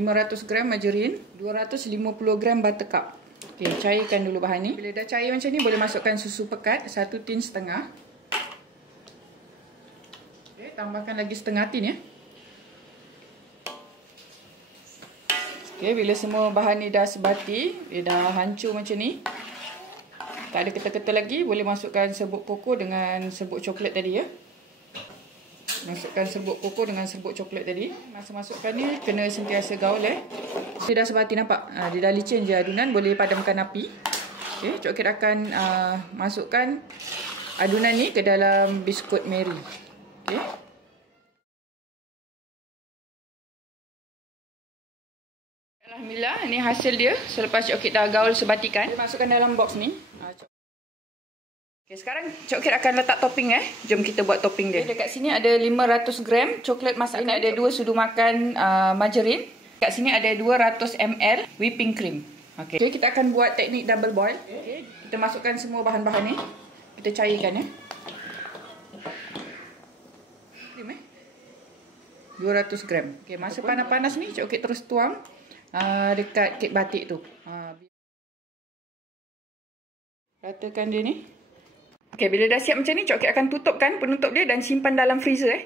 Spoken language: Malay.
500 gram margarin, 250 gram buttercup. Okey, cairkan dulu bahan ni. Bila dah cair macam ni, boleh masukkan susu pekat 1 tin setengah. Okey, tambahkan lagi setengah tin ya. Okey, bila semua bahan ni dah sebati, dia dah hancur macam ni, tak ada ketal-ketal lagi, boleh masukkan serbuk koko dengan serbuk coklat tadi ya. Masukkan serbuk koko dengan serbuk coklat tadi. Masa masukkan ni kena sentiasa gaul Dia dah sebati nampak. Dia dah licin je adunan, boleh padamkan api. Okey, Cik Okey akan masukkan adunan ni ke dalam biskut Mary. Okey. Alhamdulillah, ni hasil dia selepas Cik Okey dah gaul sebatikan. Masukkan dalam box ni. Okay, sekarang Cik Okey akan letak topping Jom kita buat topping dia. Okay, dekat sini ada 500 gram coklat masakan. Ini ada 2 sudu makan margarin. Dekat sini ada 200 ml whipping cream. Okey, kita akan buat teknik double boil. Okay, kita masukkan semua bahan-bahan ni. Kita cairkan 200 gram. Okey, masa panas-panas ni Cik Okey terus tuang dekat kek batik tu. Ratakan dia ni. Okey, bila dah siap macam ni, Cik Okey akan tutupkan penutup dia dan simpan dalam freezer